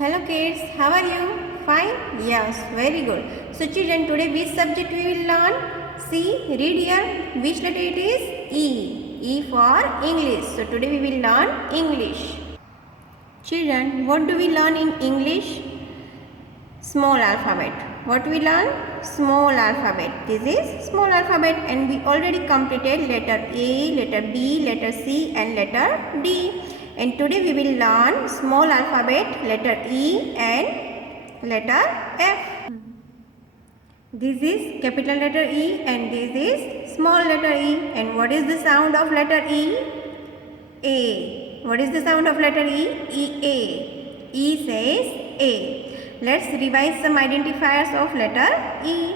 Hello kids, how are you? Fine? Yes, very good. So children, today which subject we will learn? See, read here. Which letter it is? E. E for English. So today we will learn English. Children, what do we learn in English? Small alphabet. What we learn? Small alphabet. This is small alphabet and we already completed letter A, letter B, letter C and letter D. And today we will learn small alphabet letter E and letter F. This is capital letter E and this is small letter e. And what is the sound of letter E? A. What is the sound of letter E? E-A. E says A. Let's revise some identifiers of letter E.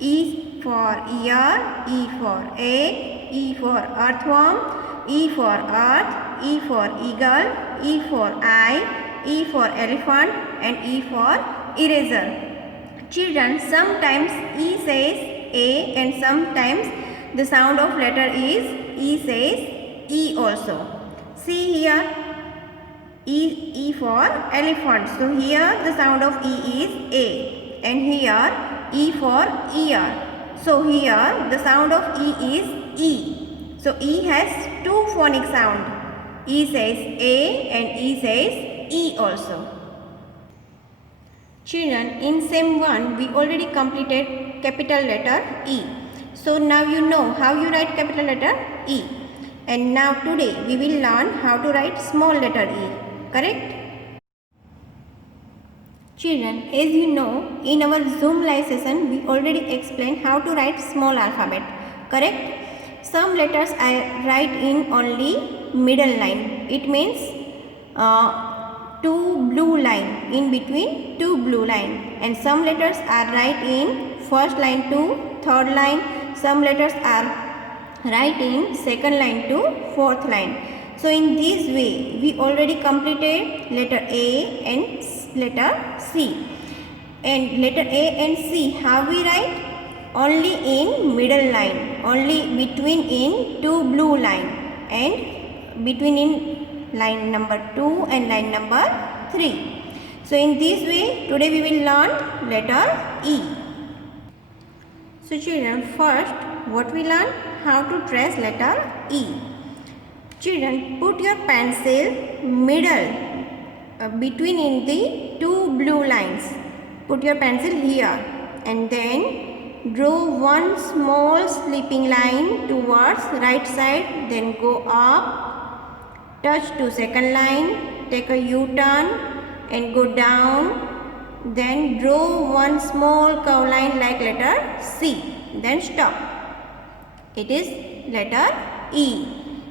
E for ear, E for egg, E for earthworm, E for earth, E for eagle, E for eye, E for elephant and E for eraser. Children, sometimes E says A and sometimes the sound of letter is E says E also. See here, E for elephant. So here the sound of E is A and here E for ear. So here the sound of E is E. So E has two phonic sound. E says A and E says E also. Children, in SEM 1 we already completed capital letter E. So now you know how you write capital letter E. And now today we will learn how to write small letter E. Correct? Children, as you know, in our Zoom live session we already explained how to write small alphabet. Correct? Some letters I write in only middle line. It means two blue line in between two blue line. And some letters are write in first line to third line. Some letters are write in second line to fourth line. So in this way we already completed letter A and letter C. And letter A and C, how we write? Only in middle line, only between in two blue line and between in line number 2 and line number 3. So in this way today we will learn letter E. So children, first what we learn? How to trace letter E. Children, put your pencil middle between in the two blue lines. Put your pencil here and then draw one small slipping line towards right side, then go up, touch to second line, take a U-turn and go down, then draw one small curve line like letter C, then stop. It is letter E,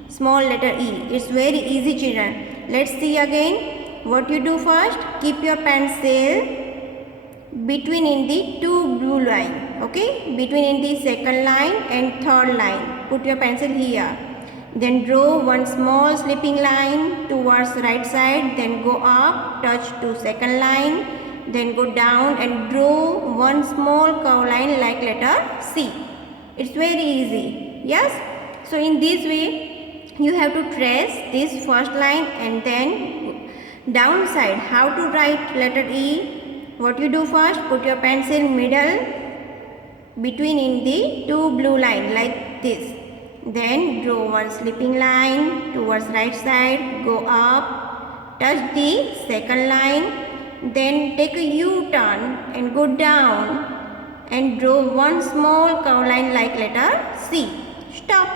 small letter E. It's very easy, children. Let's see again. What you do first? Keep your pencil between in the two blue line. Okay, between in the second line and third line. Put your pencil here. Then draw one small slipping line towards right side. Then go up, touch to second line. Then go down and draw one small curve line like letter C. It's very easy. Yes. So in this way you have to trace this first line and then downside. How to write letter E? What you do first? Put your pencil middle between in the two blue line like this. Then draw one slipping line towards right side. Go up, touch the second line. Then take a U-turn and go down and draw one small curve line like letter C. Stop.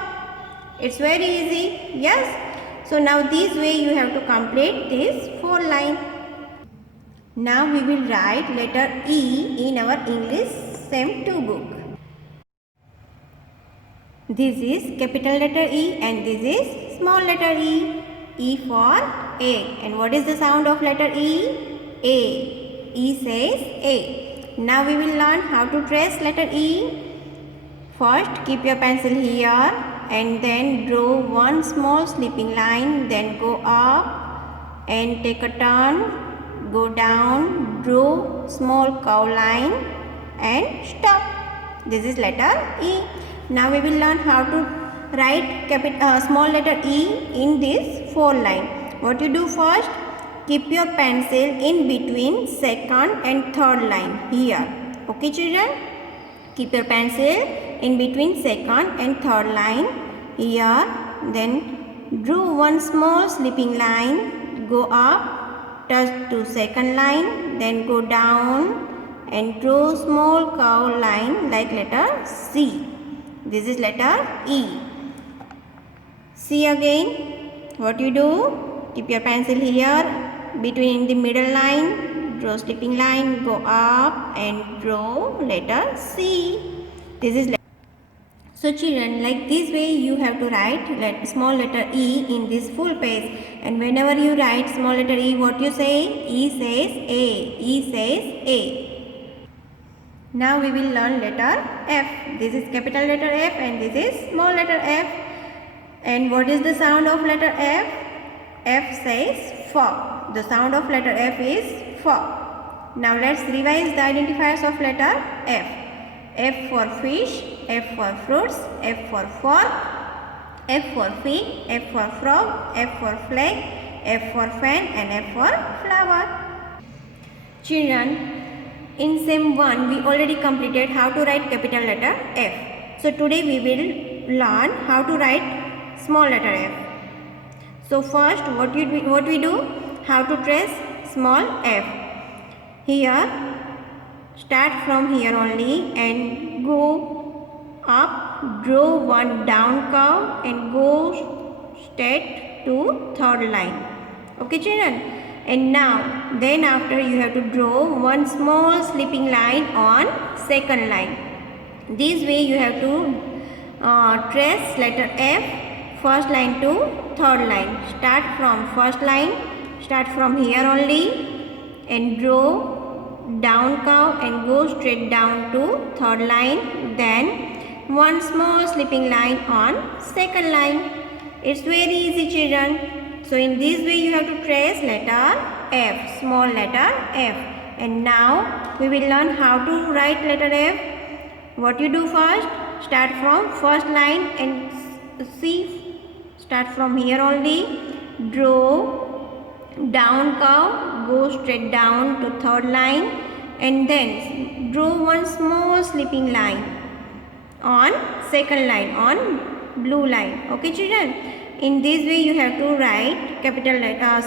It's very easy. Yes. So now this way you have to complete this 4 line. Now we will write letter E in our English SEM 2 book. This is capital letter E and this is small letter E. E for egg. And what is the sound of letter E? A. E says A. Now we will learn how to trace letter E. First keep your pencil here and then draw one small slipping line, then go up and take a turn, go down, draw small curve line and stop. This is letter E. Now we will learn how to write small letter E in this 4 line. What you do first? keep your pencil in between second and third line here. Okay children, keep your pencil in between second and third line here. Then draw one small slipping line, go up, touch to second line, then go down and draw small curved line like letter C. This is letter E. See again what you do. Keep your pencil here between the middle line, draw slipping line, go up and draw letter C. This is letter. So children, like this way you have to write small letter E in this full page. And whenever you write small letter E, what you say? E says A. E says A. Now we will learn letter F. This is capital letter F and this is small letter f. And what is the sound of letter F? F says F. The sound of letter F is F. Now let's revise the identifiers of letter F. F for fish, F for fruits, F for fork, F for feet, F for frog, F for flag, F for fan and F for flower. Children, in SEM 1 we already completed how to write capital letter F. So today we will learn how to write small letter f. So first what we do? How to trace small f. Here start from here only and go up, draw one down curve and go straight to third line. Okay children? And now then after you have to draw one small slipping line on second line. This way you have to trace letter F first line to third line. Start from first line, start from here only and draw down curve and go straight down to third line. Then one small slipping line on second line. It's very easy children. So in this way you have to trace letter F, small letter F. And now we will learn how to write letter F. What you do first? Start from first line and see. Start from here only. Draw down curve, go straight down to third line and then draw one small slipping line on second line, on blue line. Okay children? In this way you have to write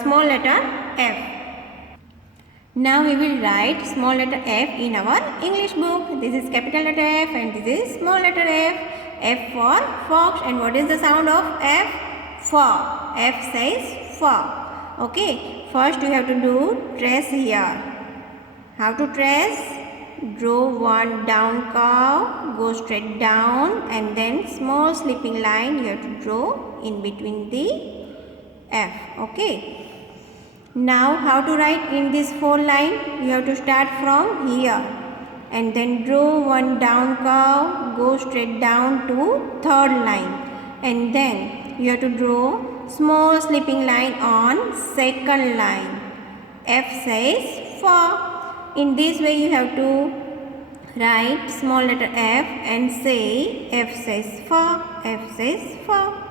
small letter F. Now we will write small letter F in our English book. This is capital letter F and this is small letter f. F for fox. And what is the sound of F? F. F says F. Okay. First you have to do trace here. How to trace? Draw one down curve, go straight down and then small slipping line you have to draw in between the F. Okay. Now how to write in this four line? You have to start from here and then draw one down curve, go straight down to third line and then you have to draw small slipping line on second line. F says F. In this way you have to write small letter F and say F says F, F says F.